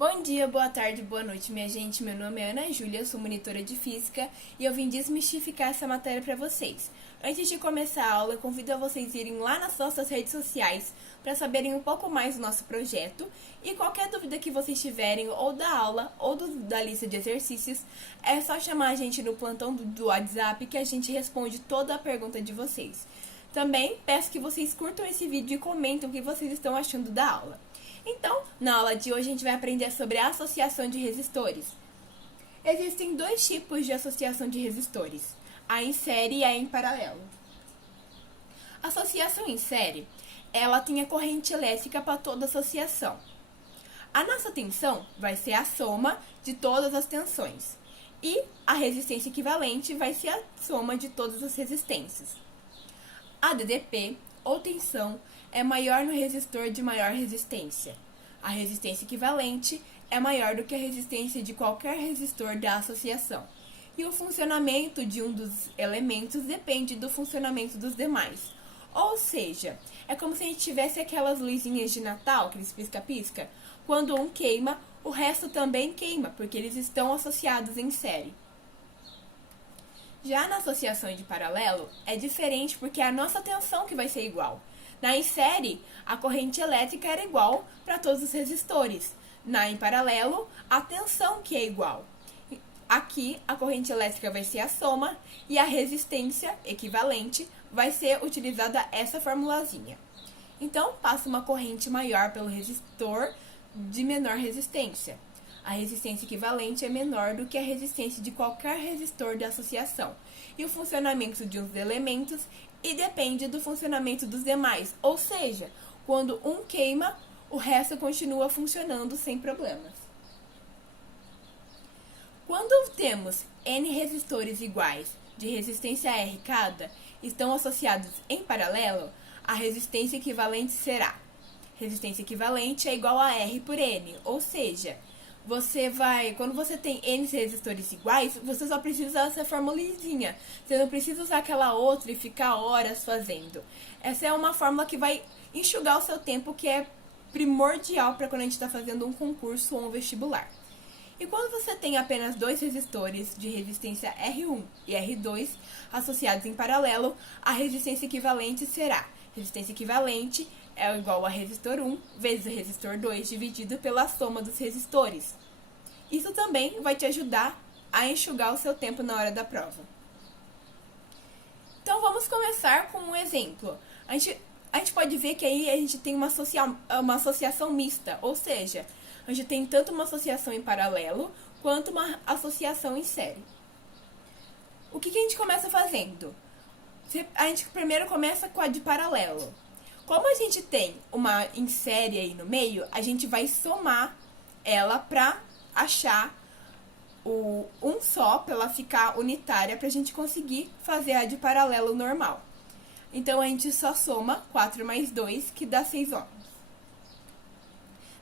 Bom dia, boa tarde, boa noite, minha gente. Meu nome é Ana Júlia, eu sou monitora de Física e eu vim desmistificar essa matéria para vocês. Antes de começar a aula, eu convido a vocês a irem lá nas nossas redes sociais para saberem um pouco mais do nosso projeto e qualquer dúvida que vocês tiverem ou da aula ou da lista de exercícios, é só chamar a gente no plantão do WhatsApp que a gente responde toda a pergunta de vocês. Também peço que vocês curtam esse vídeo e comentem o que vocês estão achando da aula. Então, na aula de hoje a gente vai aprender sobre a associação de resistores. Existem dois tipos de associação de resistores, a em série e a em paralelo. A associação em série, ela tem a corrente elétrica para toda associação. A nossa tensão vai ser a soma de todas as tensões e a resistência equivalente vai ser a soma de todas as resistências. A DDP, ou tensão, é maior no resistor de maior resistência. A resistência equivalente é maior do que a resistência de qualquer resistor da associação. E o funcionamento de um dos elementos depende do funcionamento dos demais. Ou seja, é como se a gente tivesse aquelas luzinhas de Natal, aqueles pisca-pisca. Quando um queima, o resto também queima, porque eles estão associados em série. Já na associação de paralelo, é diferente porque é a nossa tensão que vai ser igual. Na em série, a corrente elétrica era igual para todos os resistores. Na em paralelo, a tensão que é igual. Aqui, a corrente elétrica vai ser a soma e a resistência equivalente vai ser utilizada essa formulazinha. Então, passa uma corrente maior pelo resistor de menor resistência. A resistência equivalente é menor do que a resistência de qualquer resistor da associação. E o funcionamento de uns elementos e depende do funcionamento dos demais. Ou seja, quando um queima, o resto continua funcionando sem problemas. Quando temos N resistores iguais de resistência R cada, estão associados em paralelo, a resistência equivalente será resistência equivalente é igual a R por N, ou seja, quando você tem N resistores iguais, você só precisa usar essa formulazinha. Você não precisa usar aquela outra e ficar horas fazendo. Essa é uma fórmula que vai enxugar o seu tempo, que é primordial para quando a gente está fazendo um concurso ou um vestibular. E quando você tem apenas dois resistores de resistência R1 e R2 associados em paralelo, a resistência equivalente será resistência equivalente é igual a resistor 1 vezes o resistor 2 dividido pela soma dos resistores. Isso também vai te ajudar a enxugar o seu tempo na hora da prova. Então vamos começar com um exemplo. A gente pode ver que aí a gente tem uma associação mista, ou seja, a gente tem tanto uma associação em paralelo quanto uma associação em série. O que a gente começa fazendo? A gente primeiro começa com a de paralelo. Como a gente tem uma em série aí no meio, a gente vai somar ela para achar um só, para ela ficar unitária, para a gente conseguir fazer a de paralelo normal. Então, a gente só soma 4 mais 2, que dá 6 ohms.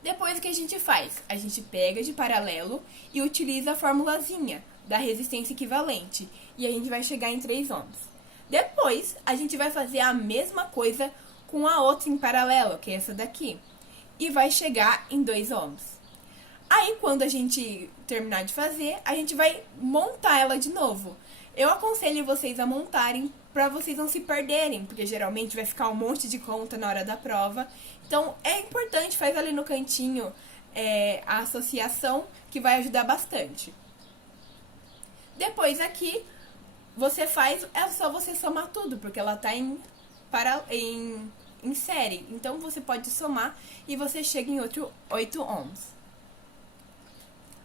Depois, o que a gente faz? A gente pega de paralelo e utiliza a formulazinha da resistência equivalente. E a gente vai chegar em 3 ohms. Depois, a gente vai fazer a mesma coisa com a outra em paralelo, que é essa daqui, e vai chegar em 2 ohms. Aí, quando a gente terminar de fazer, a gente vai montar ela de novo. Eu aconselho vocês a montarem para vocês não se perderem, porque geralmente vai ficar um monte de conta na hora da prova. Então, é importante, faz ali no cantinho a associação, que vai ajudar bastante. Depois aqui, é só você somar tudo, porque ela está em série. Então, você pode somar e você chega em 8 ohms.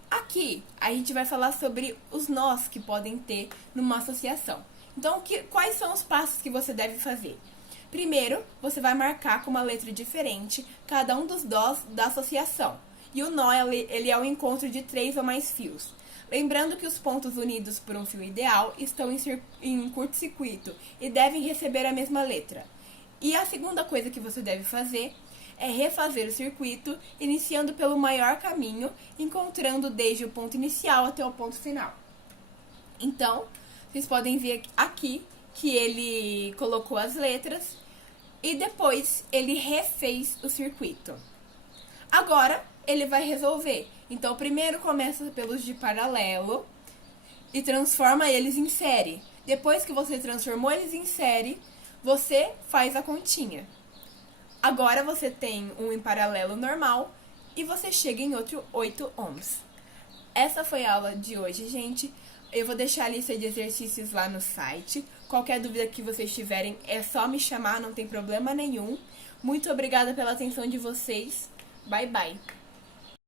Aqui, a gente vai falar sobre os nós que podem ter numa associação. Então, quais são os passos que você deve fazer? Primeiro, você vai marcar com uma letra diferente cada um dos nós da associação. E o nó, ele é o encontro de 3 ou mais fios. Lembrando que os pontos unidos por um fio ideal estão em curto-circuito e devem receber a mesma letra. E a segunda coisa que você deve fazer é refazer o circuito, iniciando pelo maior caminho, encontrando desde o ponto inicial até o ponto final. Então, vocês podem ver aqui que ele colocou as letras e depois ele refez o circuito. Agora, ele vai resolver. Então, primeiro começa pelos de paralelo e transforma eles em série. Depois que você transformou eles em série, você faz a continha. Agora você tem um em paralelo normal e você chega em outro 8 ohms. Essa foi a aula de hoje, gente. Eu vou deixar a lista de exercícios lá no site. Qualquer dúvida que vocês tiverem, é só me chamar, não tem problema nenhum. Muito obrigada pela atenção de vocês. Bye, bye.